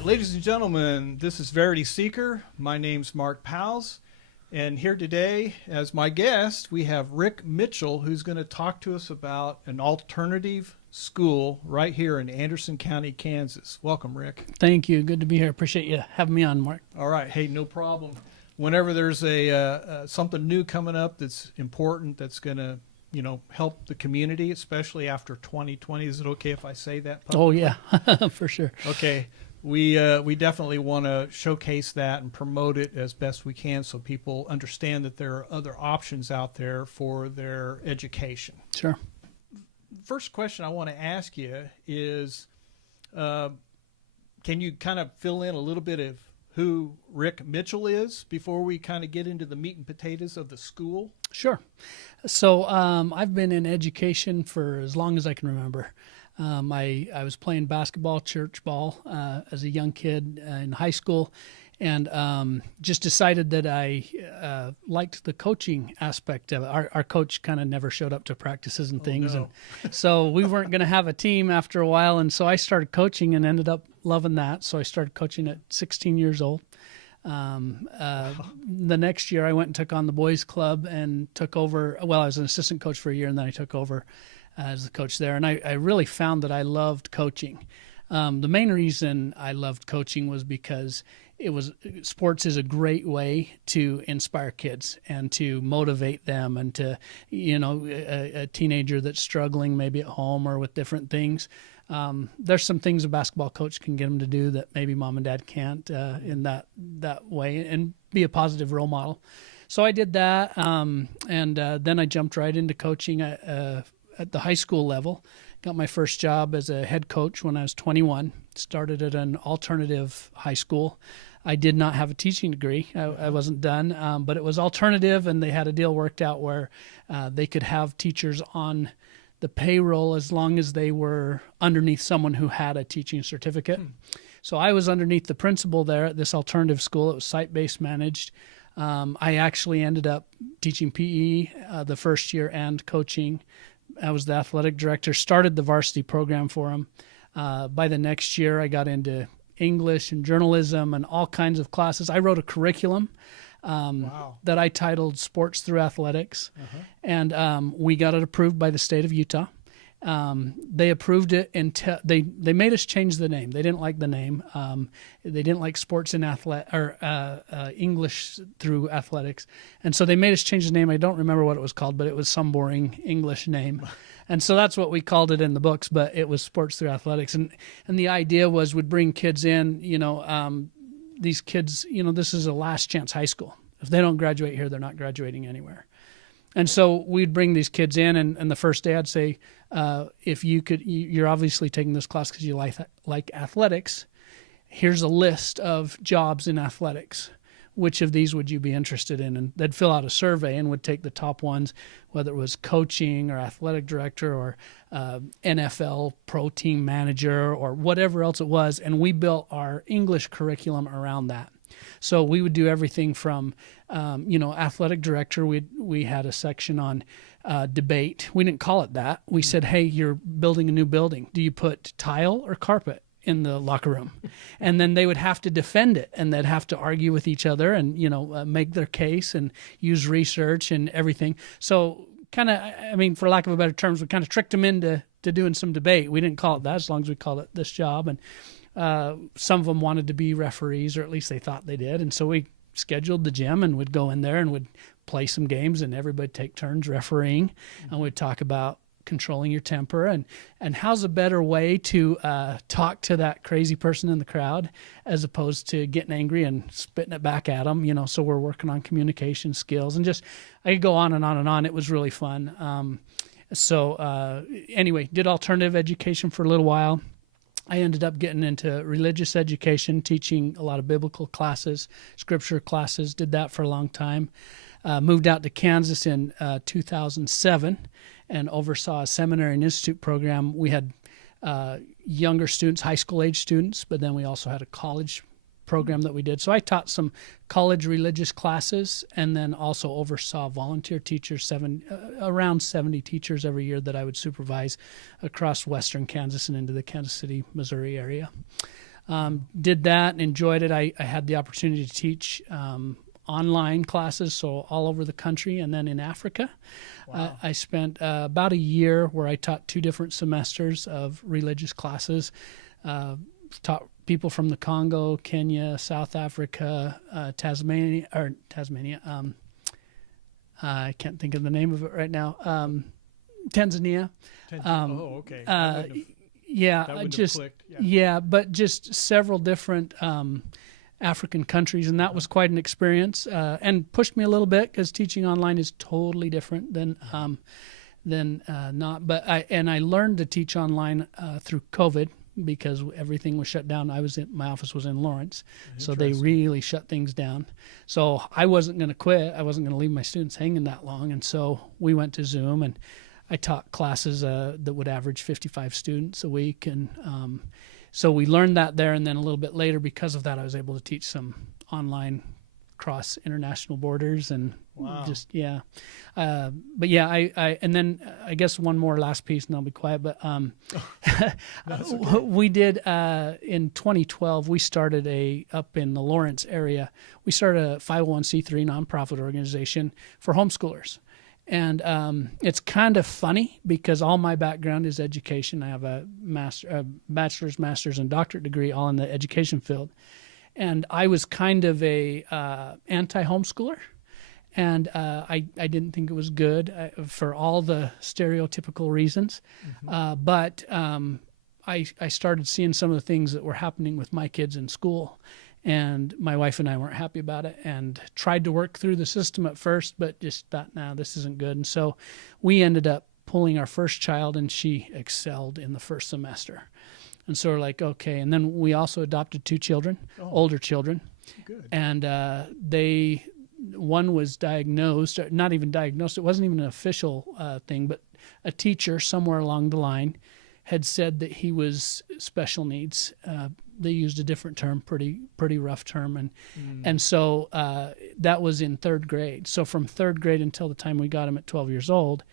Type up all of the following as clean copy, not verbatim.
right, ladies and gentlemen, this is Verity Seeker. My name's Mark Powles, and here today as my guest we have Ric Mitchell, who's going to talk to us about an alternative school right here in Anderson County, Kansas. Welcome, Ric. Thank you. Good to be here. Appreciate you having me on, Mark. All right. Hey, no problem. Whenever there's something new coming up that's important, that's going to help the community, especially after 2020. Is it okay if I say that publicly? Oh, yeah, for sure. Okay. We definitely want to showcase that and promote it as best we can so people understand that there are other options out there for their education. Sure. First question I want to ask you is, can you kind of fill in a little bit of who Ric Mitchell is before we kind of get into the meat and potatoes of the school? Sure. So I've been in education for as long as I can remember. I was playing basketball, church ball, as a young kid in high school, and just decided that I liked the coaching aspect of it. Our coach kind of never showed up to practices and things, no. and so we weren't going to have a team after a while, and so I started coaching and ended up loving that. So I started coaching at 16 years old. The next year I went and took on the boys club and took over. Well, I was an assistant coach for a year, and then I took over as the coach there. And I really found that I loved coaching. The main reason I loved coaching was because sports is a great way to inspire kids and to motivate them, and to, a teenager that's struggling maybe at home or with different things. There's some things a basketball coach can get them to do that maybe mom and dad can't in that way, and be a positive role model. So I did that, and then I jumped right into coaching at the high school level. Got my first job as a head coach when I was 21. Started at an alternative high school. I did not have a teaching degree. I wasn't done, but it was alternative, and they had a deal worked out where they could have teachers on the payroll as long as they were underneath someone who had a teaching certificate. So I was underneath the principal there at this alternative school. It was site-based managed. I actually ended up teaching PE the first year and coaching. I was the athletic director, started the varsity program for them. By the next year, I got into English and journalism and all kinds of classes. I wrote a curriculum that I titled Sports Through Athletics, and we got it approved by the state of Utah. They approved it until they made us change the name. They didn't like the name. They didn't like sports in English through athletics, and so they made us change the name. I don't remember what it was called, but it was some boring English name, and so that's what we called it in the books. But it was Sports Through Athletics, and the idea was we'd bring kids in. These kids, this is a last chance high school. If they don't graduate here, they're not graduating anywhere. And so we'd bring these kids in, and the first day I'd say, if you could, you're obviously taking this class because you like athletics. Here's a list of jobs in athletics. Which of these would you be interested in? And they'd fill out a survey and would take the top ones, whether it was coaching or athletic director or NFL pro team manager or whatever else it was. And we built our English curriculum around that. So we would do everything from, athletic director. We had a section on debate. We didn't call it that. We said, hey, you're building a new building. Do you put tile or carpet in the locker room? And then they would have to defend it, and they'd have to argue with each other and, make their case and use research and everything. So kind of, for lack of a better terms, we kind of tricked them into doing some debate. We didn't call it that as long as we called it this job. And some of them wanted to be referees, or at least they thought they did. And so we scheduled the gym and would go in there and would play some games, and everybody take turns refereeing, and we'd talk about controlling your temper and how's a better way to talk to that crazy person in the crowd as opposed to getting angry and spitting it back at them. So we're working on communication skills, and just I could go on and on and on. It was really fun. Anyway, did alternative education for a little while. I ended up getting into religious education, teaching a lot of biblical classes, scripture classes, did that for a long time. Moved out to Kansas in 2007 and oversaw a seminary and institute program. We had younger students, high school age students, but then we also had a college program that we did. So I taught some college religious classes, and then also oversaw volunteer teachers, around 70 teachers every year that I would supervise across western Kansas and into the Kansas City, Missouri area. Did that and enjoyed it. I had the opportunity to teach online classes, so all over the country, and then in Africa. Wow. I spent about a year where I taught 2 different semesters of religious classes, taught people from the Congo, Kenya, South Africa, Tasmania. I can't think of the name of it right now. Tanzania. Okay. Yeah, That wouldn't have just clicked. Yeah. yeah, but just several different African countries, and that was quite an experience, and pushed me a little bit because teaching online is totally different than not. But I learned to teach online through COVID because everything was shut down. My office was in Lawrence, so they really shut things down. So I wasn't going to quit. I wasn't going to leave my students hanging that long, and so we went to Zoom, and I taught classes that would average 55 students a week, and so we learned that there. And then a little bit later, because of that, I was able to teach some online cross international borders, and Wow. but yeah, I and then I guess one more last piece, and I'll be quiet. But That's okay. we did in 2012. We started up in the Lawrence area. We started a 501c3 nonprofit organization for homeschoolers. And it's kind of funny because all my background is education. I have a bachelor's, master's, and doctorate degree all in the education field. And I was kind of a anti-homeschooler. And I didn't think it was good for all the stereotypical reasons. But I started seeing some of the things that were happening with my kids in school. And my wife and I weren't happy about it, and tried to work through the system at first, but just thought, no, this isn't good. And so we ended up pulling our first child, and she excelled in the first semester. And so we're like, okay. And then we also adopted 2 children, older children. Good. And one was diagnosed, not even diagnosed, it wasn't even an official thing, but a teacher somewhere along the line had said that he was special needs. They used a different term, pretty rough term, and so that was in 3rd grade. So from 3rd grade until the time we got him at 12 years old,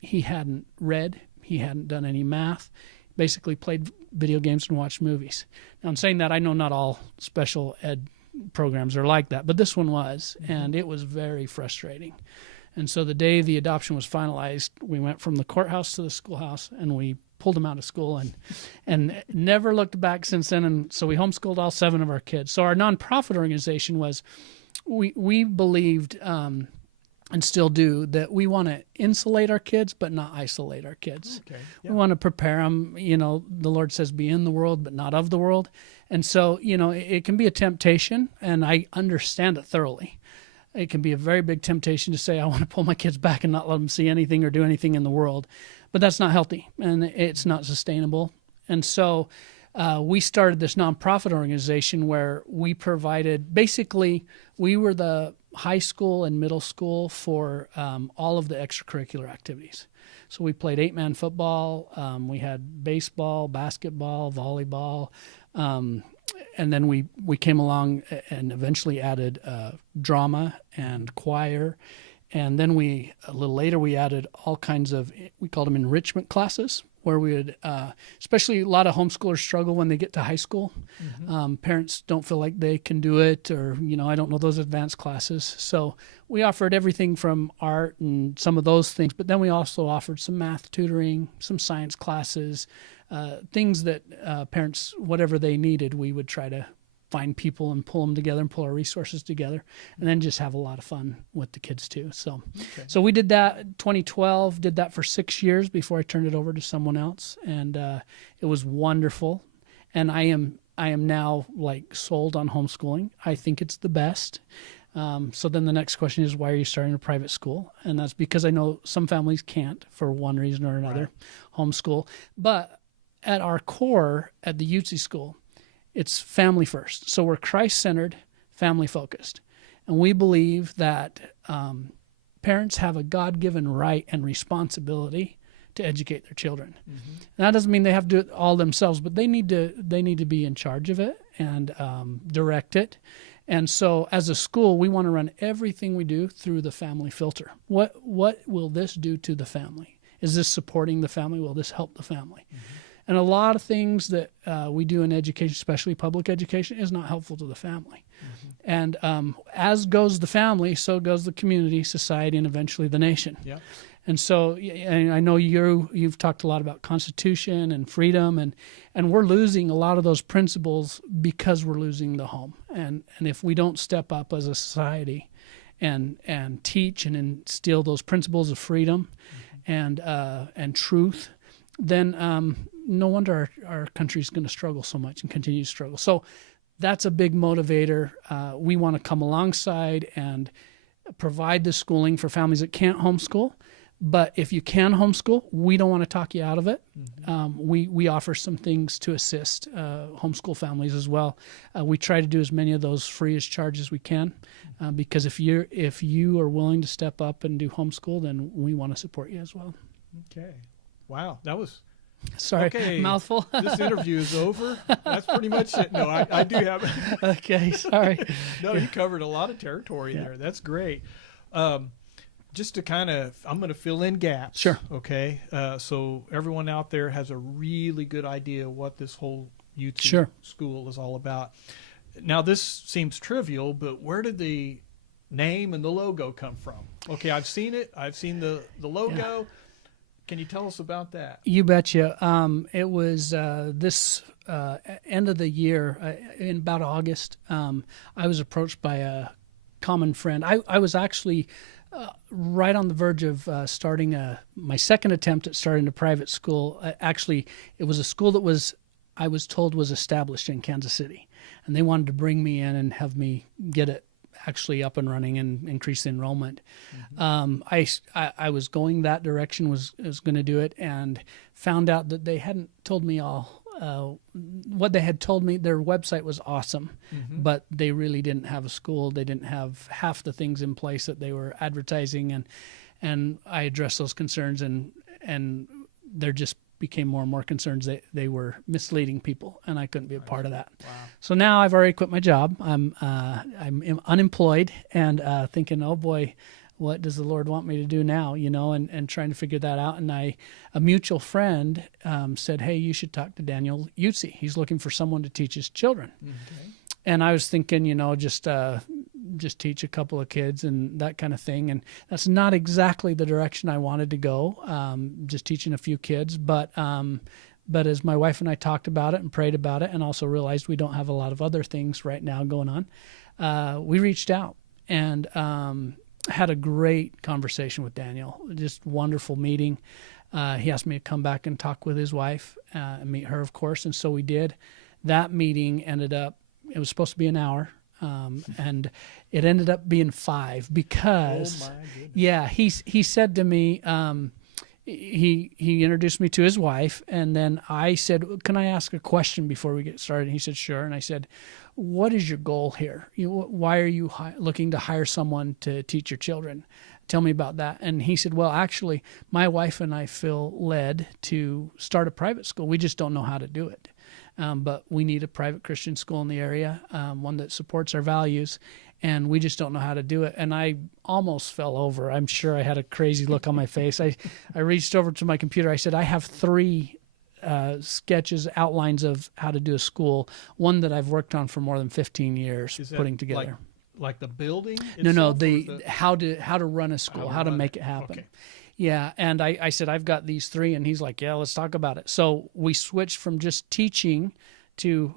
he hadn't read, he hadn't done any math, basically played video games and watched movies. Now, in saying that, I know not all special ed programs are like that, but this one was, and it was very frustrating. And so the day the adoption was finalized, we went from the courthouse to the schoolhouse, and we pulled him out of school and never looked back since then. And so we homeschooled all 7 of our kids. So our nonprofit organization was, we believed, and still do, that we want to insulate our kids, but not isolate our kids. Okay. Yeah. We want to prepare them. The Lord says, be in the world, but not of the world. And so, it can be a temptation, and I understand it thoroughly. It can be a very big temptation to say, I want to pull my kids back and not let them see anything or do anything in the world. But that's not healthy, and it's not sustainable. And so we started this nonprofit organization where we provided, basically, we were the high school and middle school for all of the extracurricular activities. So we played 8-man football. We had baseball, basketball, volleyball. And then we came along and eventually added drama and choir. And then a little later, we added all kinds of, we called them enrichment classes, where we would, especially a lot of homeschoolers struggle when they get to high school. Parents don't feel like they can do it, or, I don't know those advanced classes. So we offered everything from art and some of those things, but then we also offered some math tutoring, some science classes, things that parents, whatever they needed, we would try to find people and pull them together and pull our resources together, and then just have a lot of fun with the kids too. So, So we did that in 2012, did that for 6 years before I turned it over to someone else. And, it was wonderful. And I am now like sold on homeschooling. I think it's the best. So then the next question is, why are you starting a private school? And that's because I know some families can't, for one reason or another, homeschool. But at our core, at the Yutzy school, it's family first. So we're Christ-centered, family-focused. And we believe that parents have a God-given right and responsibility to educate their children. And that doesn't mean they have to do it all themselves, but they need to be in charge of it and direct it. And so as a school, we want to run everything we do through the family filter. What will this do to the family? Is this supporting the family? Will this help the family? And a lot of things that we do in education, especially public education, is not helpful to the family. And as goes the family, so goes the community, society, and eventually the nation. Yeah. And so, and I know you've talked a lot about Constitution and freedom, and we're losing a lot of those principles because we're losing the home. And if we don't step up as a society and teach and instill those principles of freedom and truth, then no wonder our country's going to struggle so much and continue to struggle. So that's a big motivator. We want to come alongside and provide the schooling for families that can't homeschool. But if you can homeschool, we don't want to talk you out of it. We offer some things to assist homeschool families as well. We try to do as many of those free as charge as we can, because if you are willing to step up and do homeschool, then we want to support you as well. Okay. Wow, that was... Sorry, okay, mouthful. This interview is over. That's pretty much it. No, I do have... Okay, sorry. No, you covered a lot of territory there. That's great. Just to kind of, I'm going to fill in gaps. Sure. Okay. So everyone out there has a really good idea what this whole Yutzy Sure. school is all about. Now, this seems trivial, but where did the name and the logo come from? Okay, I've seen it. I've seen the logo. Yeah. Can you tell us about that? You betcha. It was this end of the year, in about August, I was approached by a common friend. I was actually right on the verge of starting my second attempt at starting a private school. Actually, it was a school that I was told was established in Kansas City, and they wanted to bring me in and have me get it actually up and running and increase the enrollment. I was going that direction, was going to do it, and found out that they hadn't told me all. What they had told me, their website was awesome, but they really didn't have a school. They didn't have half the things in place that they were advertising, and I addressed those concerns, and there just became more and more concerns that they were misleading people, and I couldn't be a part of that. Wow. So now I've already quit my job. I'm unemployed and thinking, oh boy, what does the Lord want me to do now? And trying to figure that out. And a mutual friend said, hey, you should talk to Daniel Yutzy. He's looking for someone to teach his children. Okay. And I was thinking, just teach a couple of kids and that kind of thing. And that's not exactly the direction I wanted to go, just teaching a few kids. But as my wife and I talked about it and prayed about it, and also realized we don't have a lot of other things right now going on, we reached out and had a great conversation with Daniel. Just wonderful meeting. He asked me to come back and talk with his wife and meet her, of course. And so we did. That meeting ended up, it was supposed to be an hour. And it ended up being 5 because, he said to me, he introduced me to his wife, and then I said, can I ask a question before we get started? And he said, sure. And I said, what is your goal here? Why are you looking to hire someone to teach your children? Tell me about that. And he said, well, actually, my wife and I feel led to start a private school. We just don't know how to do it. But we need a private Christian school in the area, one that supports our values, and we just don't know how to do it. And I almost fell over. I'm sure I had a crazy look on my face. I reached over to my computer. I said, I have 3 sketches, outlines of how to do a school, one that I've worked on for more than 15 years putting together. Like the building itself? No, how to run a school, how to make it happen. Okay. Yeah, and I said, I've got these 3, and he's like, yeah, let's talk about it. So we switched from just teaching to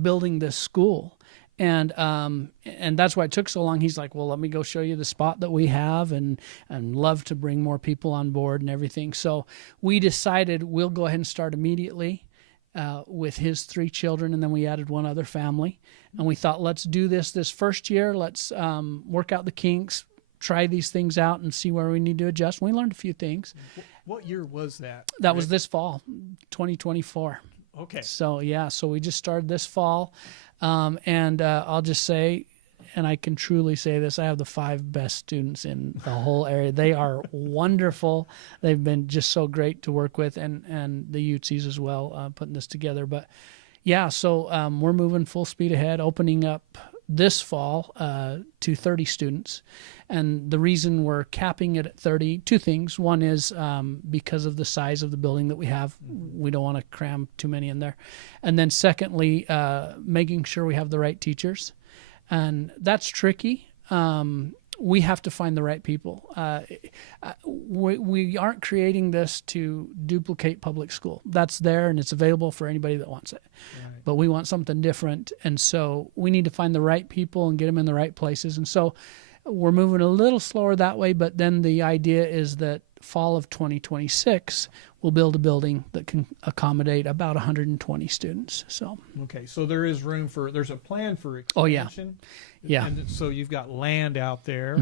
building this school, and that's why it took so long. He's like, well, let me go show you the spot that we have, and love to bring more people on board and everything. So we decided we'll go ahead and start immediately with his 3 children, and then we added 1 other family, and we thought, let's do this first year. Let's work out the kinks, try these things out and see where we need to adjust. We learned a few things. What year was that? That was this fall, 2024. Okay. So we just started this fall. And I'll just say, and I can truly say this, I have the 5 best students in the whole area. They are wonderful. They've been just so great to work with, and the Yutzys as well, putting this together. But yeah, so we're moving full speed ahead, opening up this fall to 30 students. And the reason we're capping it at 30, two things. One is because of the size of the building that we have. We don't want to cram too many in there. And then secondly, making sure we have the right teachers. And that's tricky. We have to find the right people. We aren't creating this to duplicate public school. That's there and it's available for anybody that wants it. Right. But we want something different. And so we need to find the right people and get them in the right places. And so we're moving a little slower that way. But then the idea is that fall of 2026, we'll build a building that can accommodate about 120 students. So okay, so there is room there's a plan for expansion. Oh yeah, yeah. And so you've got land out there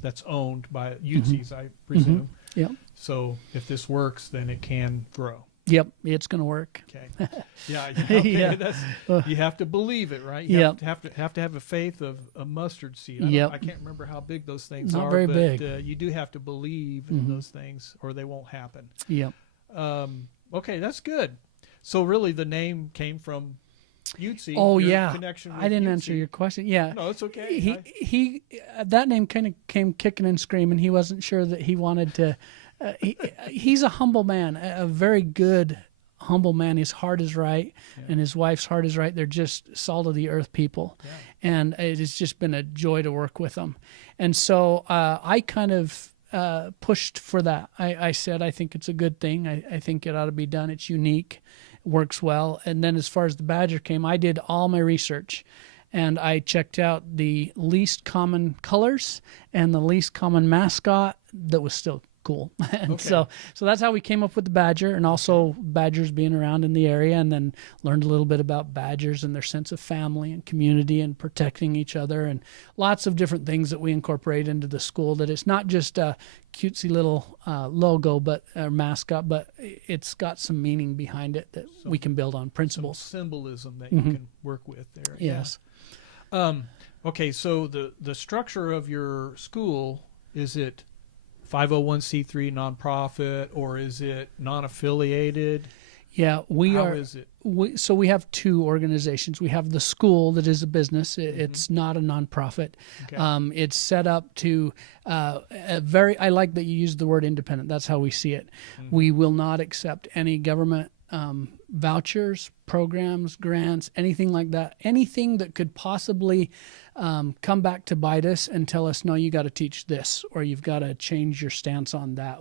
that's owned by Yutzy's, I presume. Yep. So if this works, then it can grow. Yep, it's going to work. Okay. Yeah. Okay. Yeah. You have to believe it, right? You have to have a faith of a mustard seed. I can't remember how big those things are. Not very big. You do have to believe in those things, or they won't happen. Yep. Okay, that's good. So really, the name came from Yutzy. Oh yeah. Connection with I didn't Yutzy. answer your question. Yeah. No, it's okay. He that name kind of came kicking and screaming. He wasn't sure that he wanted to. He's a humble man, a very good humble man. His heart is right, and his wife's heart is right. They're just salt of the earth people, and it has just been a joy to work with them. And so I kind of pushed for that. I said I think it's a good thing. I think it ought to be done. It's unique, it works well. And then as far as the Badger came, I did all my research. And I checked out the least common colors and the least common mascot that was still cool. And so that's how we came up with the Badger, and also badgers being around in the area, and then learned a little bit about badgers and their sense of family and community and protecting each other, and lots of different things that we incorporate into the school, that it's not just a cutesy little logo but or mascot, but it's got some meaning behind it that we can build on principles. Some symbolism that you can work with there. Yes. Yeah. Okay, so the structure of your school, is it 501c3 nonprofit, or is it non-affiliated? Yeah, How is it? So we have two organizations. We have the school that is a business. It's not a nonprofit. Okay. It's set up to I like that you used the word independent. That's how we see it. We will not accept any government vouchers, programs, grants, anything like that. Anything that could possibly come back to bite us and tell us, no, you got to teach this, or you've got to change your stance on that.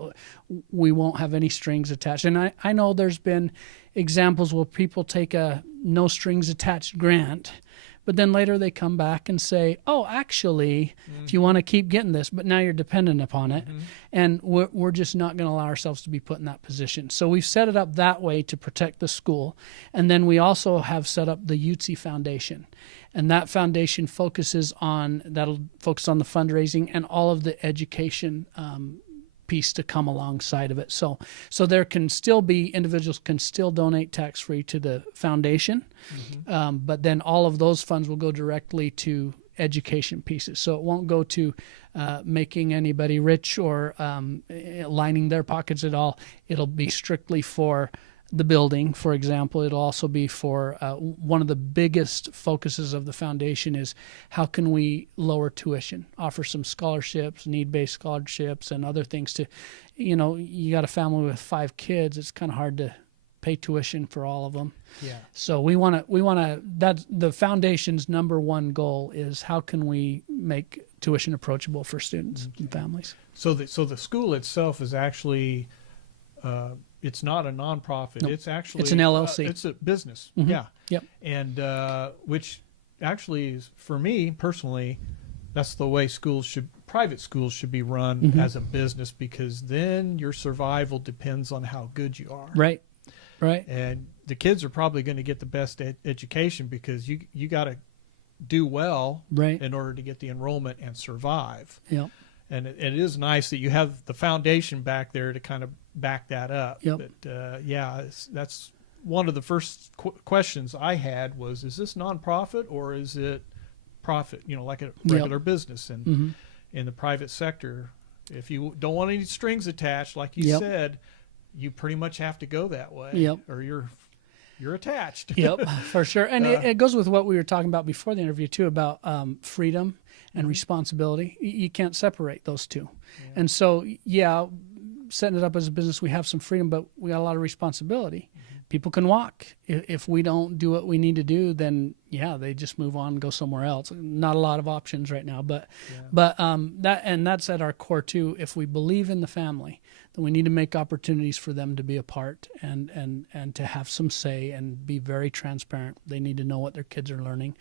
We won't have any strings attached. And I know there's been examples where people take a no strings attached grant, but then later they come back and say, oh, actually, if you want to keep getting this, but now you're dependent upon it. And we're just not going to allow ourselves to be put in that position. So we've set it up that way to protect the school. And then we also have set up the Yutzy Foundation. And that foundation that'll focus on the fundraising and all of the education piece to come alongside of it. So there can still be, individuals can still donate tax-free to the foundation, but then all of those funds will go directly to education pieces. So it won't go to making anybody rich or lining their pockets at all. It'll be strictly for the building, for example. It'll also be for one of the biggest focuses of the foundation is how can we lower tuition, offer some scholarships, need-based scholarships, and other things to, you got a family with 5 kids, it's kind of hard to pay tuition for all of them. Yeah. So we want to, that's the foundation's number one goal, is how can we make tuition approachable for students and families. So the school itself is actually, it's not a nonprofit. Nope. It's actually it's an LLC. It's a business. Yeah. Yep. And which actually is, for me personally, that's the way private schools should be run, as a business, because then your survival depends on how good you are. Right. Right. And the kids are probably going to get the best education because you got to do well in order to get the enrollment and survive. Yep. And it is nice that you have the foundation back there to kind of back that up. Yep. But that's one of the first questions I had was, is this nonprofit or is it profit? Like a regular business. And in the private sector, if you don't want any strings attached, like you said, you pretty much have to go that way. Yep. Or you're you're attached. Yep, for sure. And it goes with what we were talking about before the interview too, about freedom and responsibility. You can't separate those two. Yeah. And so, setting it up as a business, we have some freedom, but we got a lot of responsibility. People can walk. If we don't do what we need to do, then they just move on and go somewhere else. Not a lot of options right now, but that's at our core too. If we believe in the family, then we need to make opportunities for them to be a part and to have some say and be very transparent. They need to know what their kids are learning,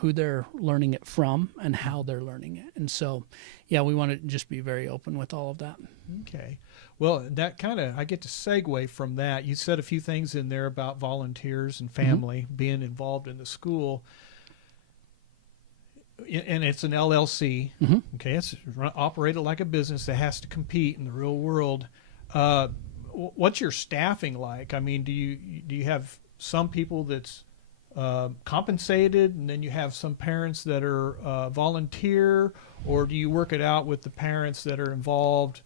who they're learning it from, and how they're learning it. And so, we want to just be very open with all of that. Okay. Well, that I get to segue from that. You said a few things in there about volunteers and family being involved in the school. And it's an LLC. Okay. It's operated like a business that has to compete in the real world. What's your staffing like? I mean, do you have some people that's compensated, and then you have some parents that are volunteer, or do you work it out with the parents that are involved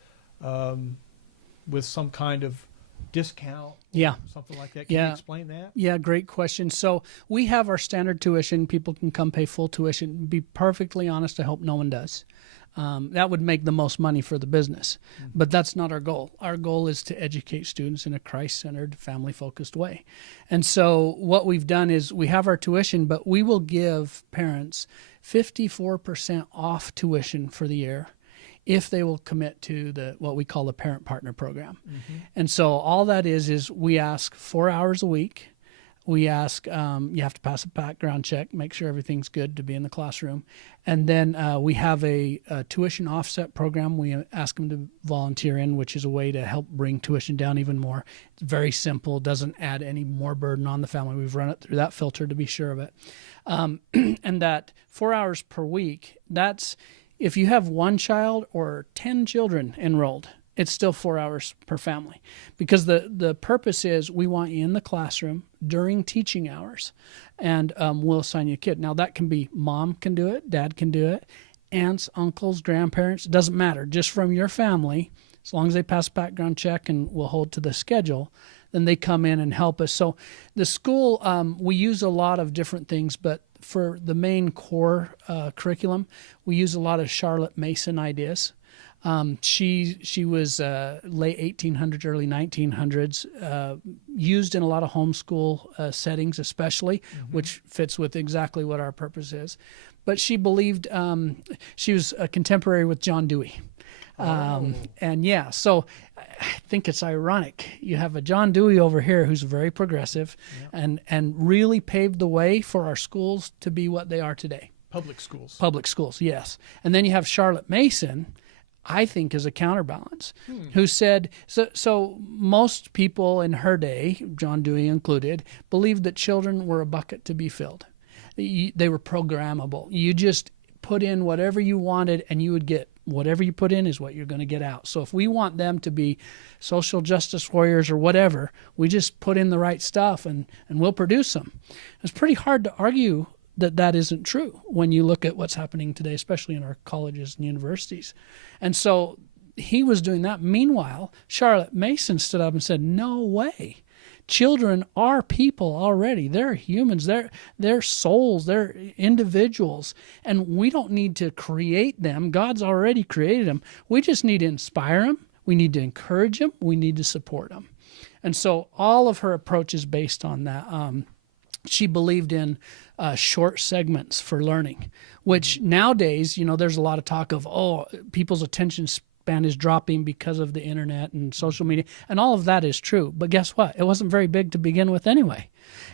with some kind of discount? Something like that. Can you explain that? Yeah, great question. So we have our standard tuition. People can come pay full tuition. Be perfectly honest, I hope no one does. That would make the most money for the business. But that's not our goal. Our goal is to educate students in a Christ-centered, family-focused way. And so what we've done is we have our tuition, but we will give parents 54% off tuition for the year if they will commit to what we call the Parent Partner Program. And so all that is we ask 4 hours a week. We ask, you have to pass a background check, make sure everything's good to be in the classroom. And then we have a tuition offset program. We ask them to volunteer in, which is a way to help bring tuition down even more. It's very simple, doesn't add any more burden on the family. We've run it through that filter to be sure of it. And that 4 hours per week, that's if you have one child or 10 children enrolled, it's still 4 hours per family, because the purpose is we want you in the classroom during teaching hours, and we'll assign you a kid. Now that can be mom can do it, dad can do it, aunts, uncles, grandparents, it doesn't matter. Just from your family, as long as they pass background check and we'll hold to the schedule, then they come in and help us. So the school, we use a lot of different things, but for the main core curriculum, we use a lot of Charlotte Mason ideas. She was late 1800s, early 1900s, used in a lot of homeschool settings, especially, which fits with exactly what our purpose is. But she believed she was a contemporary with John Dewey. And so I think it's ironic. You have a John Dewey over here who's very progressive and really paved the way for our schools to be what they are today. Public schools. Public schools, yes. And then you have Charlotte Mason, I think, as a counterbalance, who said, so most people in her day, John Dewey included, believed that children were a bucket to be filled. They were programmable. You just put in whatever you wanted and you would get whatever you put in is what you're going to get out. So if we want them to be social justice warriors or whatever, we just put in the right stuff and we'll produce them. It's pretty hard to argue that isn't true when you look at what's happening today, especially in our colleges and universities. And so he was doing that. Meanwhile, Charlotte Mason stood up and said, no way. Children are people already. They're humans. They're souls. They're individuals. And we don't need to create them. God's already created them. We just need to inspire them. We need to encourage them. We need to support them. And so all of her approach is based on that. She believed in short segments for learning, which nowadays, there's a lot of talk of, people's attention span is dropping because of the internet and social media, and all of that is true. But guess what? It wasn't very big to begin with anyway,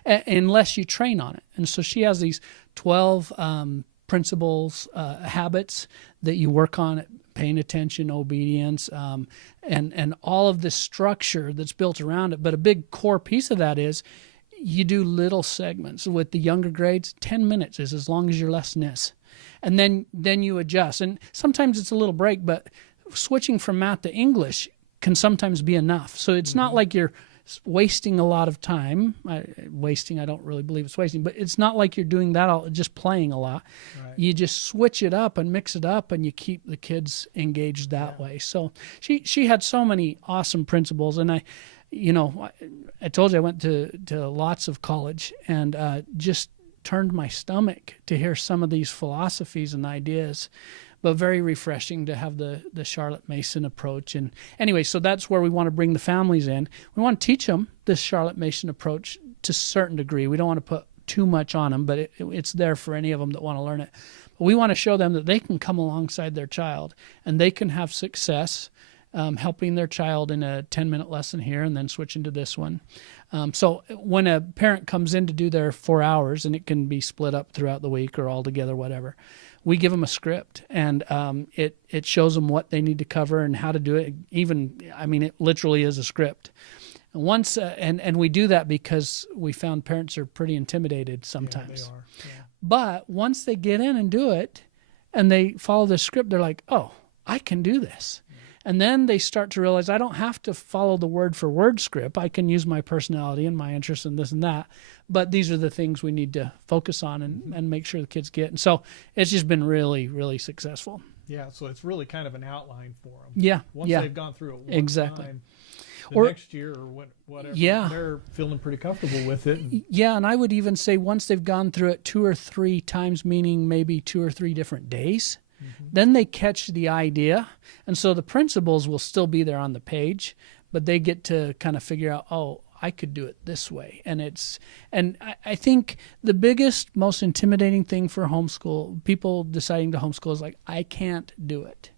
unless you train on it. And so she has these 12 principles, habits that you work on, paying attention, obedience, and all of this structure that's built around it. But a big core piece of that is you do little segments. With the younger grades, 10 minutes is as long as your lesson is. And then you adjust. And sometimes it's a little break, but switching from math to English can sometimes be enough. So it's not like you're wasting a lot of time. I don't really believe it's wasting, but it's not like you're doing that, just playing a lot. Right. You just switch it up and mix it up, and you keep the kids engaged that way. So she had so many awesome principles, and I told you I went to lots of college, and just turned my stomach to hear some of these philosophies and ideas, but very refreshing to have the Charlotte Mason approach. And anyway, so that's where we want to bring the families in. We want to teach them this Charlotte Mason approach to a certain degree. We don't want to put too much on them, but it's there for any of them that want to learn it. But we want to show them that they can come alongside their child and they can have success helping their child in a 10-minute lesson here and then switch into this one. So when a parent comes in to do their 4 hours, and it can be split up throughout the week or all together, whatever, we give them a script, and it shows them what they need to cover and how to do it. It literally is a script. And once and we do that because we found parents are pretty intimidated sometimes. Yeah, they are. Yeah. But once they get in and do it, and they follow the script, they're like, "Oh, I can do this." And then they start to realize I don't have to follow the word for word script. I can use my personality and my interest in this and that. But these are the things we need to focus on and make sure the kids get. And so it's just been really, really successful. Yeah, so it's really kind of an outline for them. Yeah. Once they've gone through it one time, or next year or whatever, yeah, they're feeling pretty comfortable with it. Yeah, and I would even say once they've gone through it 2 or 3 times, meaning maybe 2 or 3 different days, then they catch the idea. And so the principles will still be there on the page, but they get to kind of figure out, oh, I could do it this way. And I think the biggest, most intimidating thing for homeschool, people deciding to homeschool, is like, I can't do it.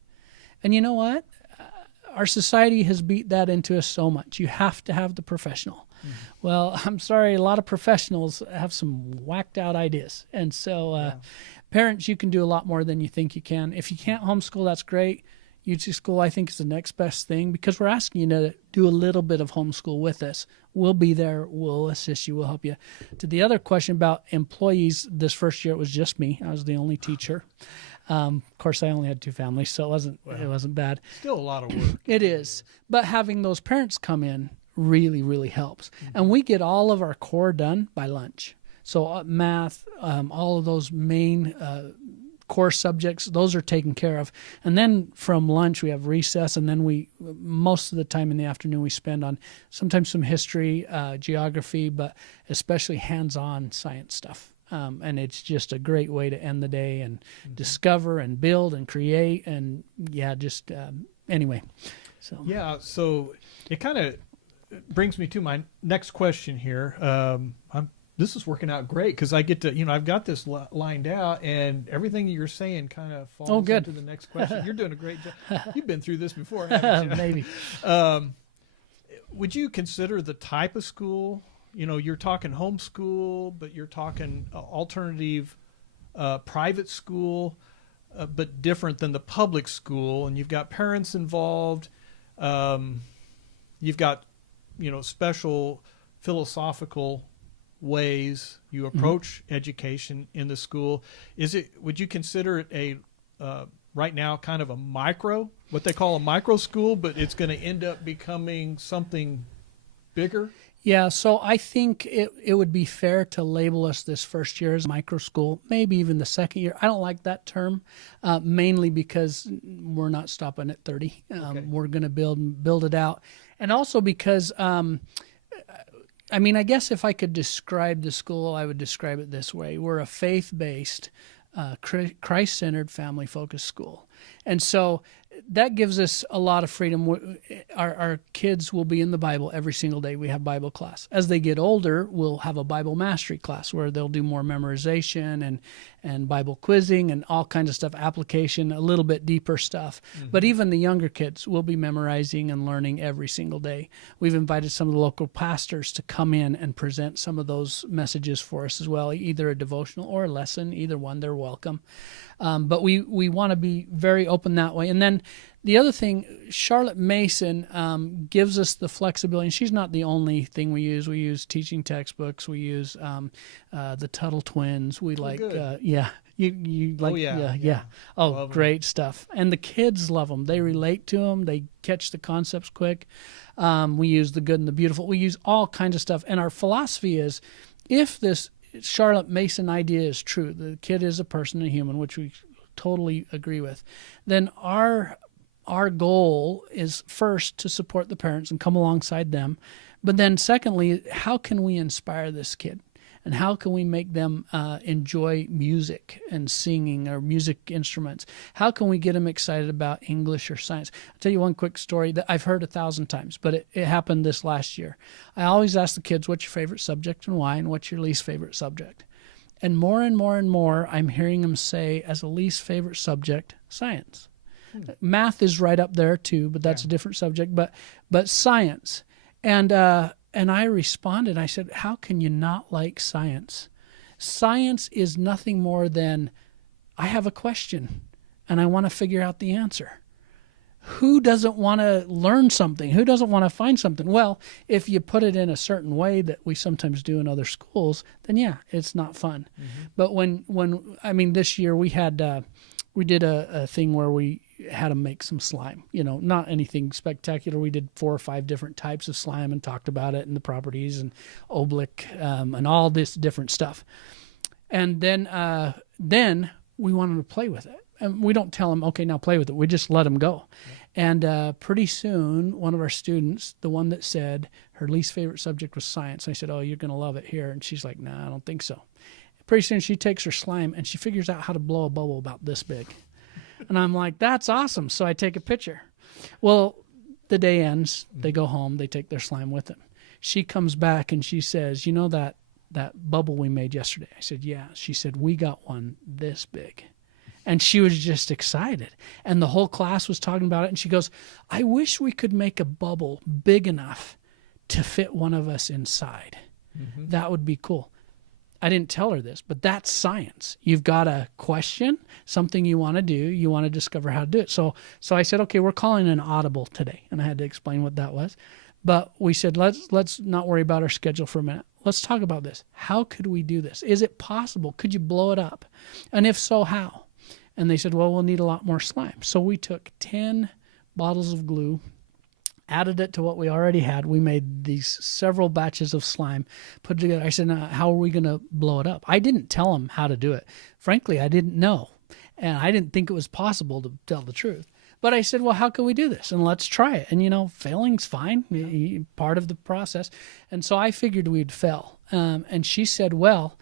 And you know what? Our society has beat that into us so much. You have to have the professional. Well, I'm sorry, a lot of professionals have some whacked out ideas. And so parents, you can do a lot more than you think you can. If you can't homeschool, that's great. Yutzy school, I think, is the next best thing, because we're asking you to do a little bit of homeschool with us. We'll be there. We'll assist you. We'll help you. To the other question about employees, this first year it was just me. I was the only teacher. Of course, I only had 2 families, so it wasn't bad. Still a lot of work. It is. But having those parents come in really, really helps. And we get all of our core done by lunch. So math, all of those main core subjects, those are taken care of. And then from lunch, we have recess, and then most of the time in the afternoon, we spend on sometimes some history, geography, but especially hands-on science stuff. And it's just a great way to end the day and discover and build and create. And anyway. So it kind of brings me to my next question here. This is working out great because I get to, I've got this lined out, and everything you're saying kind of falls into the next question. You're doing a great job. You've been through this before, haven't you? Maybe. Would you consider the type of school, you're talking homeschool, but you're talking alternative private school, but different than the public school, and you've got parents involved. You've got, special philosophical ways you approach education in the school. Would you consider it a right now kind of what they call a micro school, but it's going to end up becoming something bigger? Yeah, so I think it would be fair to label us this first year as micro school, maybe even the second year. I don't like that term, mainly because we're not stopping at 30. We're going to build it out. And also because I guess if I could describe the school, I would describe it this way. We're a faith-based, Christ-centered, family-focused school. And so that gives us a lot of freedom. Our kids will be in the Bible every single day. We have Bible class. As they get older, we'll have a Bible mastery class where they'll do more memorization and Bible quizzing and all kinds of stuff, application, a little bit deeper stuff. But even the younger kids will be memorizing and learning every single day. We've invited some of the local pastors to come in and present some of those messages for us as well, either a devotional or a lesson, either one, they're welcome. But we want to be very open that way. And then the other thing, Charlotte Mason gives us the flexibility. And she's not the only thing we use. We use teaching textbooks. We use the Tuttle twins. We like, you like, yeah. Oh, great stuff. And the kids love them. They relate to them. They catch the concepts quick. We use the good and the beautiful. We use all kinds of stuff. And our philosophy is, if this Charlotte Mason idea is true, the kid is a person, a human, which we totally agree with, then our our goal is first to support the parents and come alongside them. But then secondly, how can we inspire this kid? And how can we make them enjoy music and singing or music instruments? How can we get them excited about English or science? I'll tell you one quick story that I've heard 1,000 times, but it happened this last year. I always ask the kids, what's your favorite subject and why, and what's your least favorite subject? And more and more and more, I'm hearing them say as a least favorite subject, science. Math is right up there too, but that's a different subject. But science, and I responded. I said, "How can you not like science? Science is nothing more than I have a question, and I want to figure out the answer. Who doesn't want to learn something? Who doesn't want to find something? Well, if you put it in a certain way that we sometimes do in other schools, then yeah, it's not fun. But when I mean, this year we had we did a thing where we had them make some slime. Not anything spectacular. We did 4 or 5 different types of slime and talked about it and the properties and oblique and all this different stuff. And then we want them to play with it. And we don't tell them, okay, now play with it. We just let them go. And pretty soon, one of our students, the one that said her least favorite subject was science, I said, oh, you're going to love it here. And she's like, nah, I don't think so. Pretty soon she takes her slime and she figures out how to blow a bubble about this big. And I'm like, that's awesome. So I take a picture. Well, the day ends. They go home. They take their slime with them. She comes back and she says, you know that bubble we made yesterday? I said, yeah. She said, we got one this big. And she was just excited. And the whole class was talking about it. And she goes, I wish we could make a bubble big enough to fit one of us inside. That would be cool. I didn't tell her this, but that's science. You've got a question, something you want to do, you want to discover how to do it. So I said, okay, we're calling an audible today. And I had to explain what that was. But we said, let's not worry about our schedule for a minute. Let's talk about this. How could we do this? Is it possible? Could you blow it up? And if so, how? And they said, well, we'll need a lot more slime. So we took 10 bottles of glue, added it to what we already had. We made these several batches of slime, put it together. I said, now, how are we going to blow it up? I didn't tell them how to do it. Frankly, I didn't know. And I didn't think it was possible, to tell the truth. But I said, well, how can we do this? And let's try it. And, failing's fine, part of the process. And so I figured we'd fail. And she said, well,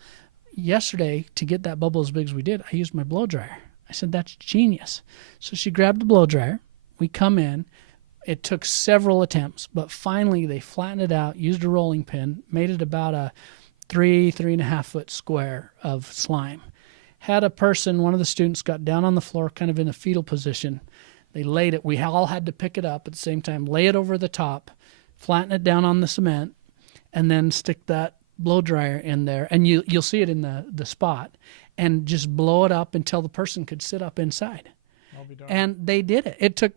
yesterday, to get that bubble as big as we did, I used my blow dryer. I said, that's genius. So she grabbed the blow dryer. We come in. It took several attempts, but finally they flattened it out, used a rolling pin, made it about a 3.5 foot square of slime. Had a person, one of the students, got down on the floor kind of in a fetal position. They laid it. We all had to pick it up at the same time, lay it over the top, flatten it down on the cement, and then stick that blow dryer in there. And you'll see it in the spot. And just blow it up until the person could sit up inside. I'll be darned. And they did it. It took,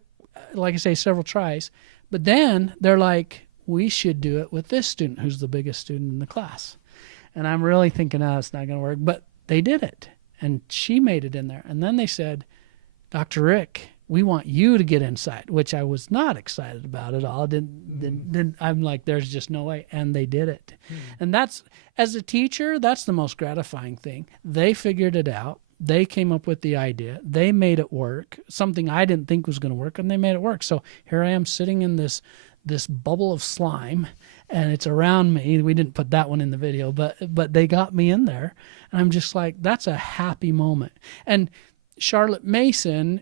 like I say, several tries. But then they're like, we should do it with this student who's the biggest student in the class. And I'm really thinking, it's not going to work. But they did it. And she made it in there. And then they said, Dr. Ric, we want you to get inside, which I was not excited about at all. I'm like, there's just no way. And they did it. And that's, as a teacher, that's the most gratifying thing. They figured it out. They came up with the idea. They made it work, something I didn't think was going to work, and they made it work. So here I am sitting in this bubble of slime, and it's around me. We didn't put that one in the video, but they got me in there. And I'm just like, that's a happy moment. And Charlotte Mason,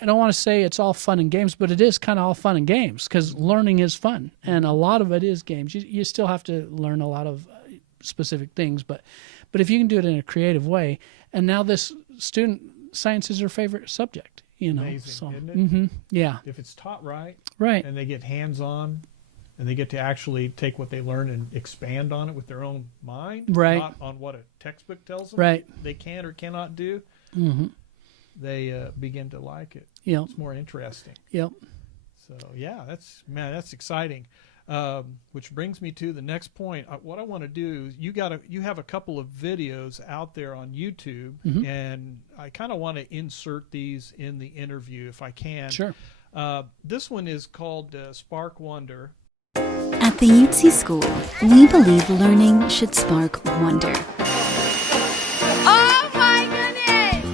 I don't want to say it's all fun and games, but it is kind of all fun and games because learning is fun. And a lot of it is games. You still have to learn a lot of specific things, but if you can do it in a creative way, and now this student, science is her favorite subject, Amazing, so, isn't it? Yeah. If it's taught right, right, and they get hands-on, and they get to actually take what they learn and expand on it with their own mind, right, not on what a textbook tells them right, they can or cannot do, they begin to like it. Yep. It's more interesting. Yep. So yeah, that's exciting. Which brings me to the next point. What I want to do is you have a couple of videos out there on YouTube, and I kind of want to insert these in the interview if I can. Sure. This one is called Spark Wonder. At the Yutzy School, we believe learning should spark wonder. Oh my goodness!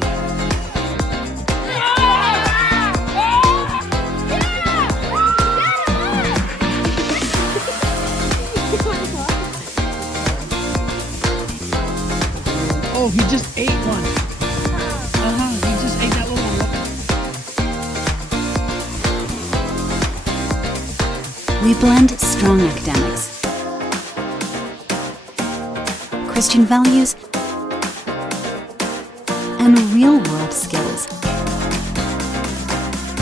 We blend strong academics, Christian values, and real-world skills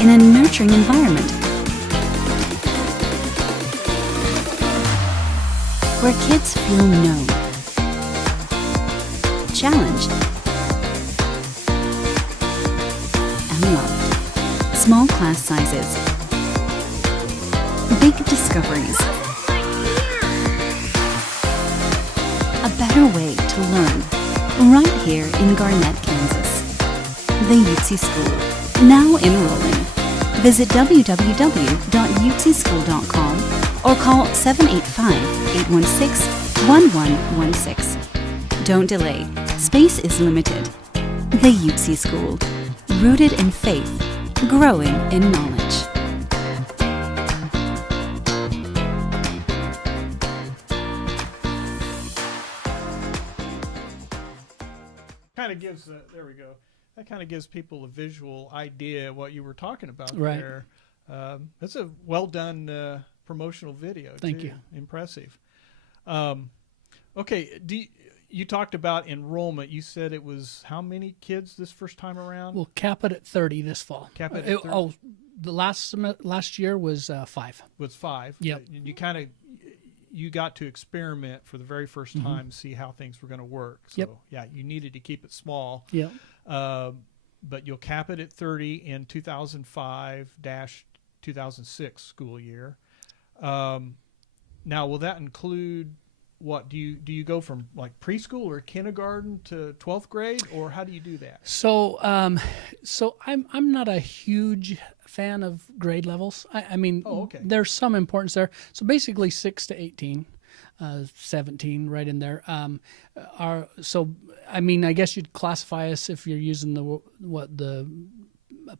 in a nurturing environment where kids feel known, challenged, and loved. Small class sizes, big discoveries, a better way to learn, right here in Garnett, Kansas. The Yutzy School, now enrolling. Visit www.yutzyschool.com or call 785-816-1116. Don't delay. Space is limited. The Yutzy School, rooted in faith, growing in knowledge. Kind of gives there we go. That kind of gives people a visual idea of what you were talking about Right. there. That's a well done promotional video. Thank too. you. Impressive. Okay, you talked about enrollment. You said it was how many kids this first time around? We'll cap it at 30 this fall. Cap it at 30? Oh, the last year was 5. Was 5. Yep. You got to experiment for the very first time, see how things were going to work. So Yep. yeah, you needed to keep it small. Yeah. But you'll cap it at 30 in 2005-2006 school year. Now, will that include what? Do you go from like preschool or kindergarten to 12th grade, or how do you do that? So, I'm not a huge fan of grade levels. I mean, Oh, okay. There's some importance there. So basically 6 to 18, 17, right in there. I guess you'd classify us if you're using what the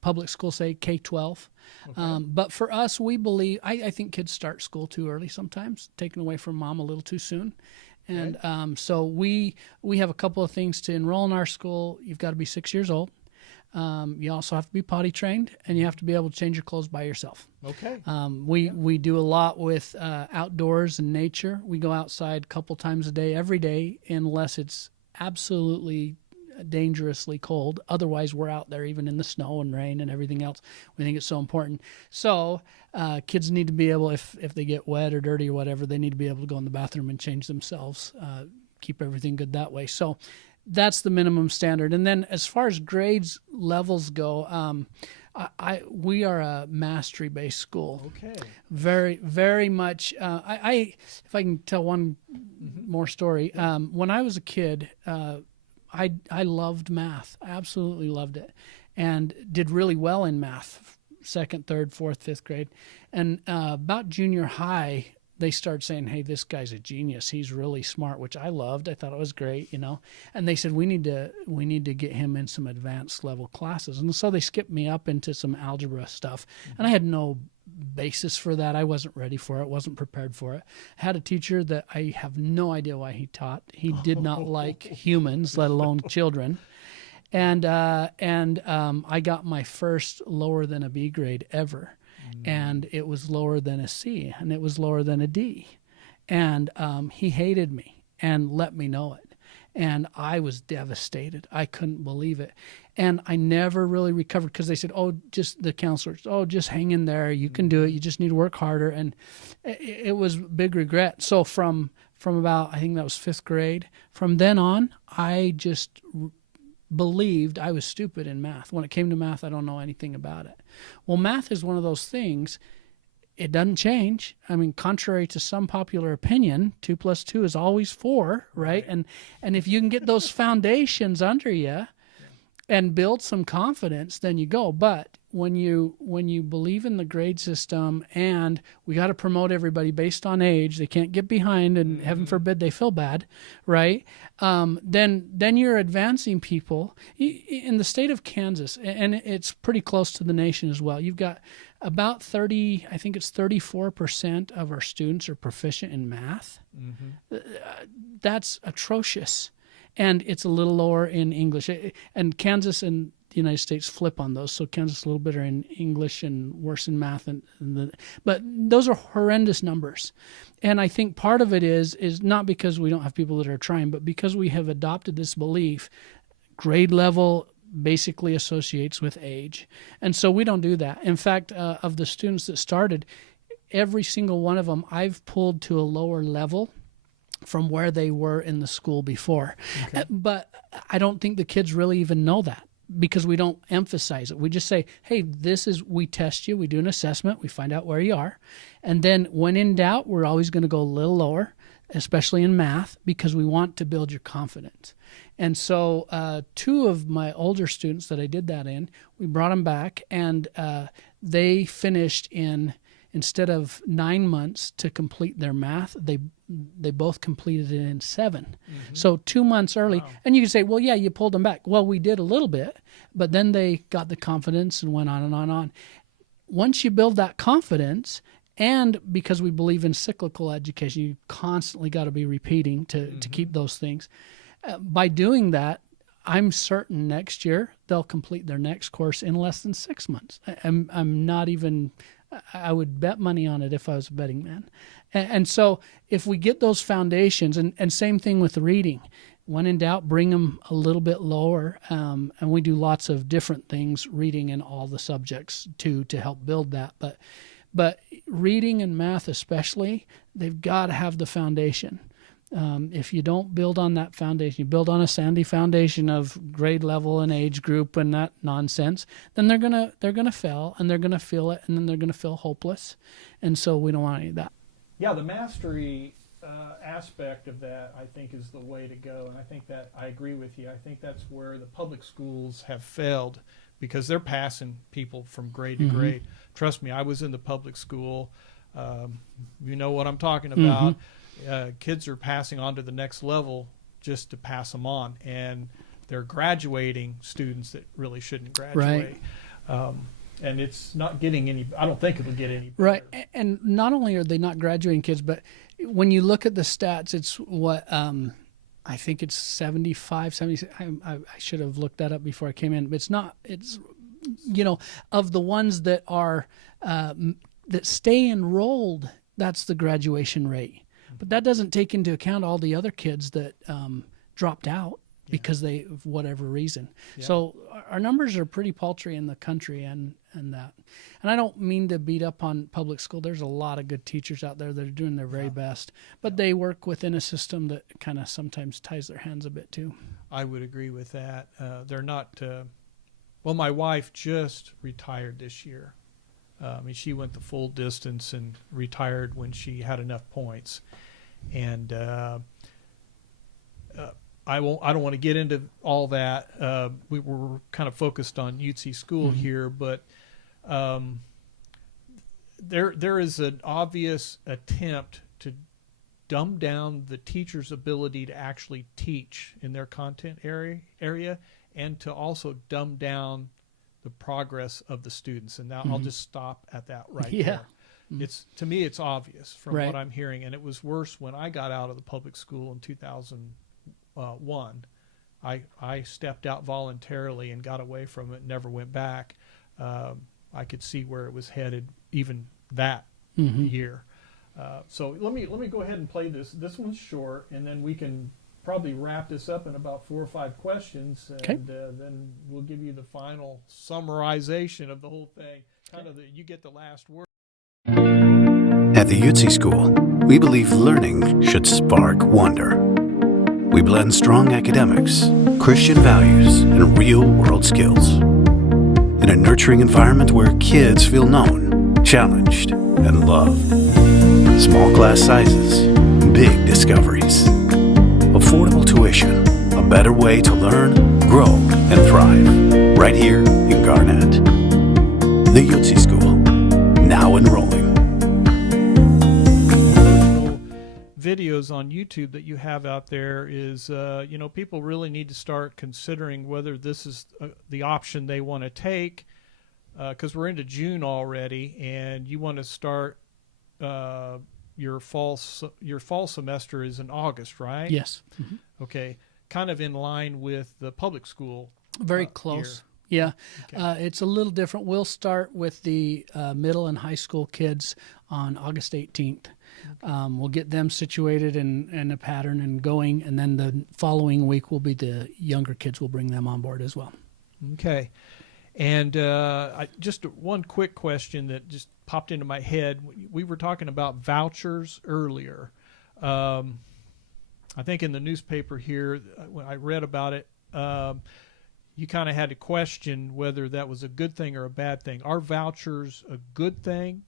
public schools say, K-12. Okay. But for us, we believe, I think kids start school too early sometimes, taken away from mom a little too soon. And so we have a couple of things to enroll in our school. You've got to be 6 years old. You also have to be potty trained, and you have to be able to change your clothes by yourself. Okay. We do a lot with outdoors and nature. We go outside a couple times a day, every day, unless it's absolutely dangerously cold. Otherwise, we're out there even in the snow and rain and everything else. We think it's so important. So kids need to be able, if they get wet or dirty or whatever, they need to be able to go in the bathroom and change themselves, keep everything good that way. So that's the minimum standard. And then as far as grades levels go, we are a mastery-based school. Okay. Very, very much. If I can tell one more story, when I was a kid, I loved math. I absolutely loved it, and did really well in math, 2nd, 3rd, 4th, 5th grade. And about junior high, they started saying, "Hey, this guy's a genius. He's really smart," which I loved. I thought it was great, And they said we need to get him in some advanced level classes. And so they skipped me up into some algebra stuff, and I had no basis for that. I wasn't ready for it, wasn't prepared for it. I had a teacher that I have no idea why he taught. He did not like humans, let alone children. And I got my first lower than a B grade ever. And it was lower than a C, and it was lower than a D. And he hated me and let me know it. And I was devastated. I couldn't believe it. And I never really recovered because they said, the counselors, just hang in there. You can do it. You just need to work harder. And it was big regret. So from about, I think that was 5th grade, from then on, I just believed I was stupid in math. When it came to math, I don't know anything about it. Well, math is one of those things. It doesn't change. I mean, contrary to some popular opinion, 2 + 2 is always 4, right? And if you can get those foundations under you and build some confidence, then you go. But when you believe in the grade system, and we got to promote everybody based on age, they can't get behind, and heaven forbid they feel bad, right? Then you're advancing people in the state of Kansas, and it's pretty close to the nation as well. You've got about 34% of our students are proficient in math. That's atrocious. And it's a little lower in English. And Kansas and the United States flip on those. So Kansas a little better in English and worse in math, but those are horrendous numbers. And I think part of it is not because we don't have people that are trying, but because we have adopted this belief, grade level basically associates with age. And so we don't do that. In fact, of the students that started, every single one of them I've pulled to a lower level from where they were in the school before. Okay. But I don't think the kids really even know that, because we don't emphasize it. We just say, hey, we test you, we do an assessment, we find out where you are. And then when in doubt, we're always going to go a little lower, especially in math, because we want to build your confidence. And so 2 of my older students that I did that in, we brought them back, and they finished instead of 9 months to complete their math, they both completed it in 7. Mm-hmm. So 2 months early. Wow. And you can say, well, yeah, you pulled them back. Well, we did a little bit, but then they got the confidence and went on and on and on. Once you build that confidence, and because we believe in cyclical education, you constantly got to be repeating to keep those things. By doing that, I'm certain next year they'll complete their next course in less than 6 months. I'm not even... I would bet money on it if I was a betting man. And so if we get those foundations, and same thing with the reading, when in doubt, bring them a little bit lower. And we do lots of different things, reading in all the subjects too, to help build that. But reading and math especially, they've got to have the foundation. If you don't build on that foundation, you build on a sandy foundation of grade level and age group and that nonsense, then they're gonna fail, and they're gonna feel it, and then they're gonna feel hopeless. And so we don't want any of that. Yeah, the mastery aspect of that, I think, is the way to go. And I think that I agree with you. I think that's where the public schools have failed, because they're passing people from grade to grade. Trust me, I was in the public school. You know what I'm talking about. Kids are passing on to the next level just to pass them on, and they're graduating students that really shouldn't graduate. Right. And it's not getting any, I don't think it'll get any better. Right. And not only are they not graduating kids, but when you look at the stats, it's what, I think it's 75, 76. I should have looked that up before I came in. But it's, of the ones that are, that stay enrolled, that's the graduation rate. But that doesn't take into account all the other kids that dropped out because they, of whatever reason. Yeah. So our numbers are pretty paltry in the country, and that. And I don't mean to beat up on public school. There's a lot of good teachers out there that are doing their very best, but they work within a system that kind of sometimes ties their hands a bit too. I would agree with that. They're not. Well, my wife just retired this year. She went the full distance and retired when she had enough points. And I don't want to get into all that. We were kind of focused on Yutzy School here, but there is an obvious attempt to dumb down the teacher's ability to actually teach in their content area, and to also dumb down the progress of the students. And now I'll just stop at that right there. It's, to me, it's obvious from what I'm hearing, and it was worse when I got out of the public school in 2001. I stepped out voluntarily and got away from it, never went back. I could see where it was headed even that year. So let me go ahead and play this. This one's short, and then we can probably wrap this up in about 4 or 5 questions, and then we'll give you the final summarization of the whole thing. Kind of you get the last word. At the Yutzy School, we believe learning should spark wonder. We blend strong academics, Christian values, and real-world skills in a nurturing environment where kids feel known, challenged, and loved. Small class sizes, big discoveries. Affordable tuition, a better way to learn, grow, and thrive. Right here in Garnett. The Yutzy School, now enrolling. Videos on YouTube that you have out there is, people really need to start considering whether this is the option they want to take, because we're into June already, and you want to start your fall semester is in August, right? Yes. Okay, kind of in line with the public school. Very close. Yeah, it's a little different. We'll start with the middle and high school kids on August 18th. We'll get them situated in a pattern and going, and then the following week will be the younger kids. We'll bring them on board as well. Okay. And just one quick question that just popped into my head. We were talking about vouchers earlier. I think in the newspaper here, when I read about it, you kind of had to question whether that was a good thing or a bad thing. Are vouchers a good thing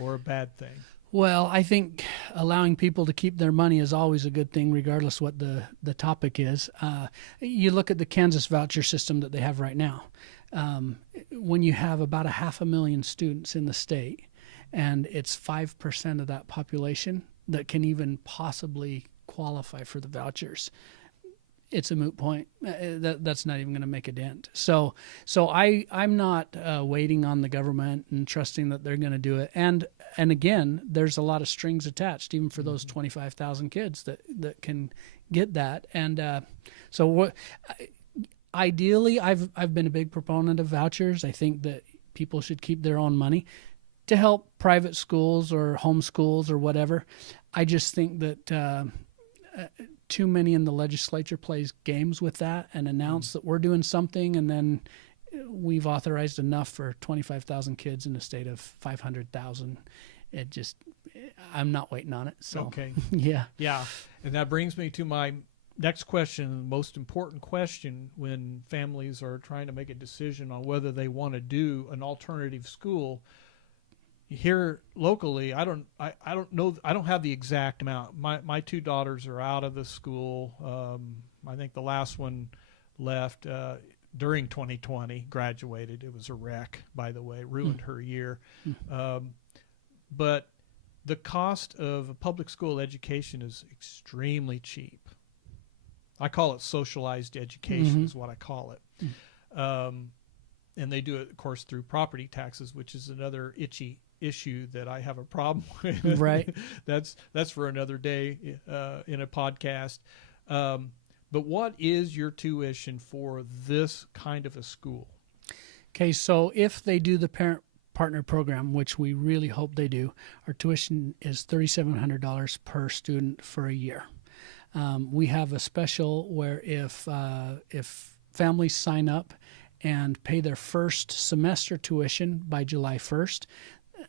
or a bad thing? Well, I think allowing people to keep their money is always a good thing, regardless what the topic is. You look at the Kansas voucher system that they have right now. When you have about 500,000 students in the state, and it's 5% of that population that can even possibly qualify for the vouchers, it's a moot point. That's not even going to make a dent. So I'm not waiting on the government and trusting that they're going to do it. And again, there's a lot of strings attached, even for those 25,000 kids that can get that. And so what? Ideally, I've been a big proponent of vouchers. I think that people should keep their own money to help private schools or homeschools or whatever. I just think that too many in the legislature plays games with that and announce that we're doing something, and then we've authorized enough for 25,000 kids in a state of 500,000. I'm not waiting on it. So okay, yeah, and that brings me to my next question, the most important question when families are trying to make a decision on whether they want to do an alternative school. Here locally, I don't know. I don't have the exact amount. My two daughters are out of the school. I think the last one left during 2020, graduated. It was a wreck, by the way, ruined her year. But the cost of a public school education is extremely cheap. I call it socialized education is what I call it. And they do it, of course, through property taxes, which is another itchy issue that I have a problem with. Right. That's for another day in a podcast. But what is your tuition for this kind of a school? Okay, so if they do the parent partner program, which we really hope they do, our tuition is $3,700 per student for a year. We have a special where if families sign up and pay their first semester tuition by July 1st,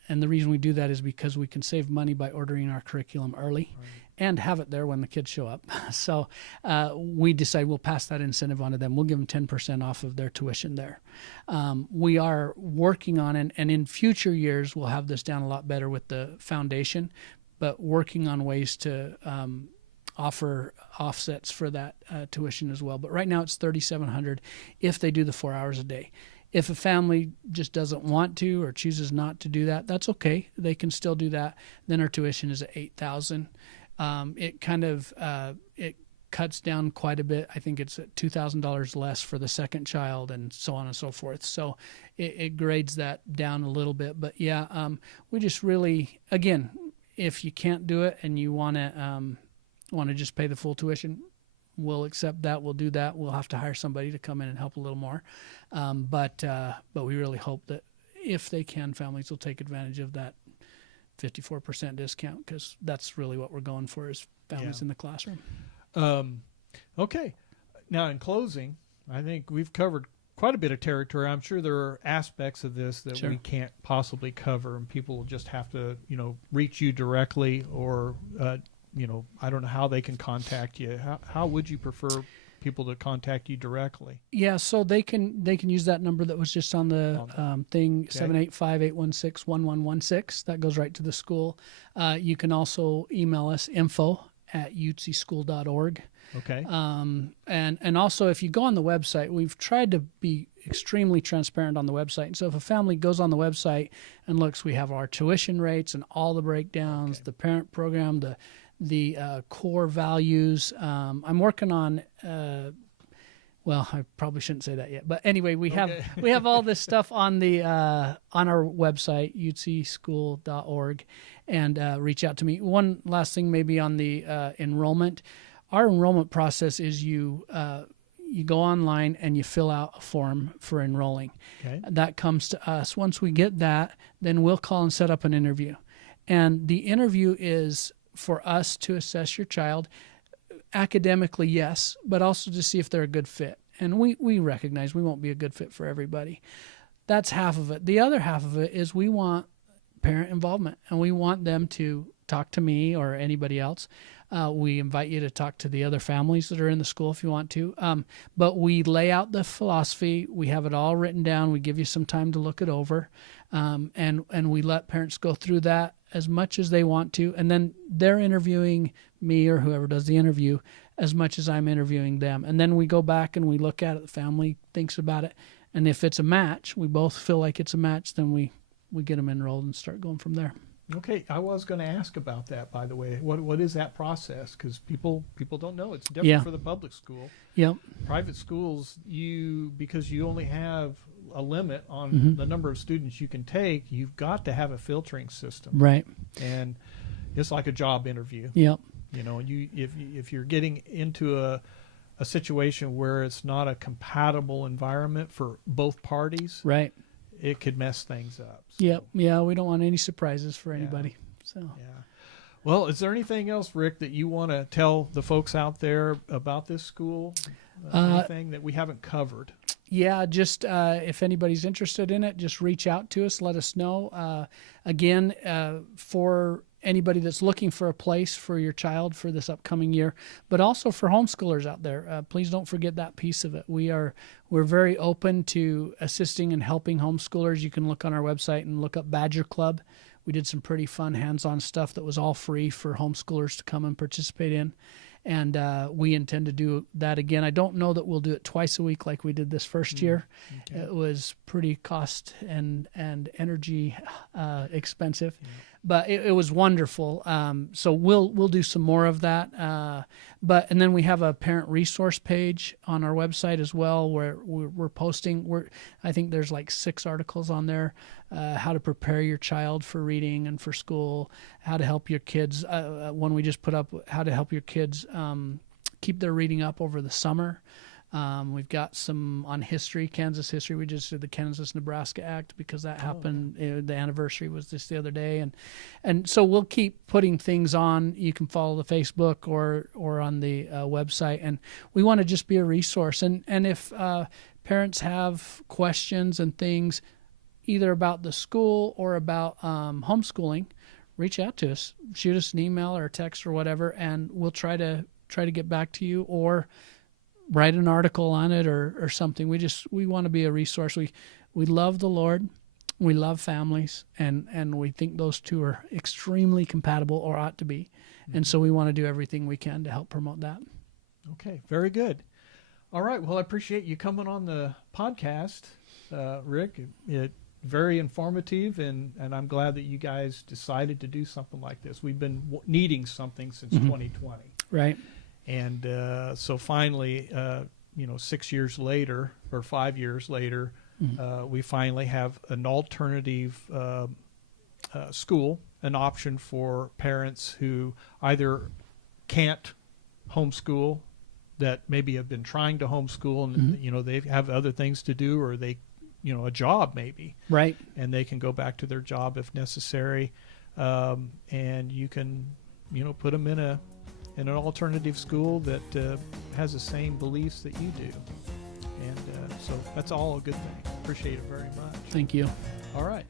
and the reason we do that is because we can save money by ordering our curriculum early and have it there when the kids show up. So we decide we'll pass that incentive on to them. We'll give them 10% off of their tuition there. We are working on it, and in future years we'll have this down a lot better with the foundation, but working on ways to offer offsets for that tuition as well. But right now it's $3,700 if they do the 4 hours a day. If a family just doesn't want to or chooses not to do that, that's okay. They can still do that. Then our tuition is at $8,000. It kind of it cuts down quite a bit. I think it's at $2,000 less for the second child, and so on and so forth. So it grades that down a little bit. But yeah, we just really, again, if you can't do it and you want to just pay the full tuition, we'll accept that. We'll do that. We'll have to hire somebody to come in and help a little more. But we really hope that if they can, families will take advantage of that 54% discount, because that's really what we're going for, is families in the classroom. Okay. Now, in closing, I think we've covered quite a bit of territory. I'm sure there are aspects of this that we can't possibly cover, and people will just have to, reach you directly, or I don't know how they can contact you. How would you prefer people to contact you directly? Yeah, so they can use that number that was just on the thing, 785-816-1116. That goes right to the school. You can also email us, info@yutzyschool.org. Okay. And also, if you go on the website, we've tried to be extremely transparent on the website. So if a family goes on the website and looks, we have our tuition rates and all the breakdowns, the parent program, the core values. I'm working on, well, I probably shouldn't say that yet, but anyway, we have all this stuff on the on our website, yutzyschool.org, and reach out to me. One last thing, maybe on the enrollment. Our enrollment process is you you go online and you fill out a form for enrolling. Okay. That comes to us. Once we get that, then we'll call and set up an interview. And the interview is for us to assess your child academically, yes, but also to see if they're a good fit. And we recognize we won't be a good fit for everybody. That's half of it. The other half of it is we want parent involvement, and we want them to talk to me or anybody else. We invite you to talk to the other families that are in the school if you want to. But we lay out the philosophy. We have it all written down. We give you some time to look it over. And we let parents go through that as much as they want to. And then they're interviewing me or whoever does the interview as much as I'm interviewing them. And then we go back and we look at it. The family thinks about it. And if it's a match, we both feel like it's a match, then we get them enrolled and start going from there. Okay, I was going to ask about that, by the way. What is that process? Because people don't know. It's different for the public school. Yep. Private schools, because you only have a limit on the number of students you can take, you've got to have a filtering system. Right. And it's like a job interview. Yep. You know, if you're getting into a situation where it's not a compatible environment for both parties, right, it could mess things up. So, yep. Yeah, we don't want any surprises for anybody. So. Yeah. Well, is there anything else, Rick, that you want to tell the folks out there about this school? Anything that we haven't covered? Yeah, just if anybody's interested in it, just reach out to us. Let us know. Again, for anybody that's looking for a place for your child for this upcoming year, but also for homeschoolers out there, please don't forget that piece of it. We're very open to assisting and helping homeschoolers. You can look on our website and look up Badger Club. We did some pretty fun hands-on stuff that was all free for homeschoolers to come and participate in. And we intend to do that again. I don't know that we'll do it twice a week like we did this first year. Okay. It was pretty cost and energy expensive, but it was wonderful. So we'll do some more of that. And then we have a parent resource page on our website as well, where we're posting. I think there's like 6 articles on there. How to prepare your child for reading and for school, how to help your kids. One we just put up, how to help your kids keep their reading up over the summer. We've got some on history, Kansas history. We just did the Kansas-Nebraska Act because that happened. The anniversary was just the other day. And so we'll keep putting things on. You can follow the Facebook or on the website. And we want to just be a resource. And if parents have questions and things, either about the school or about homeschooling, reach out to us. Shoot us an email or a text or whatever, and we'll try to get back to you or write an article on it or something. We want to be a resource. We love the Lord, we love families, and we think those two are extremely compatible or ought to be. And so we want to do everything we can to help promote that. Okay, very good. All right, well, I appreciate you coming on the podcast, Rick. It very informative, and I'm glad that you guys decided to do something like this. We've been needing something since 2020. Right. And so finally, 6 years later or 5 years later, we finally have an alternative school, an option for parents who either can't homeschool, that maybe have been trying to homeschool and, they have other things to do, or they a job maybe. Right. And they can go back to their job if necessary. And you can, put them in an alternative school that has the same beliefs that you do. And so that's all a good thing. Appreciate it very much. Thank you. All right.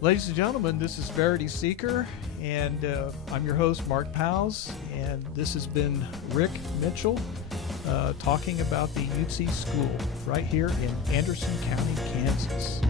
Ladies and gentlemen, this is Verity Seeker, and I'm your host, Mark Powles, and this has been Rick Mitchell talking about the Yutzy School right here in Anderson County, Kansas.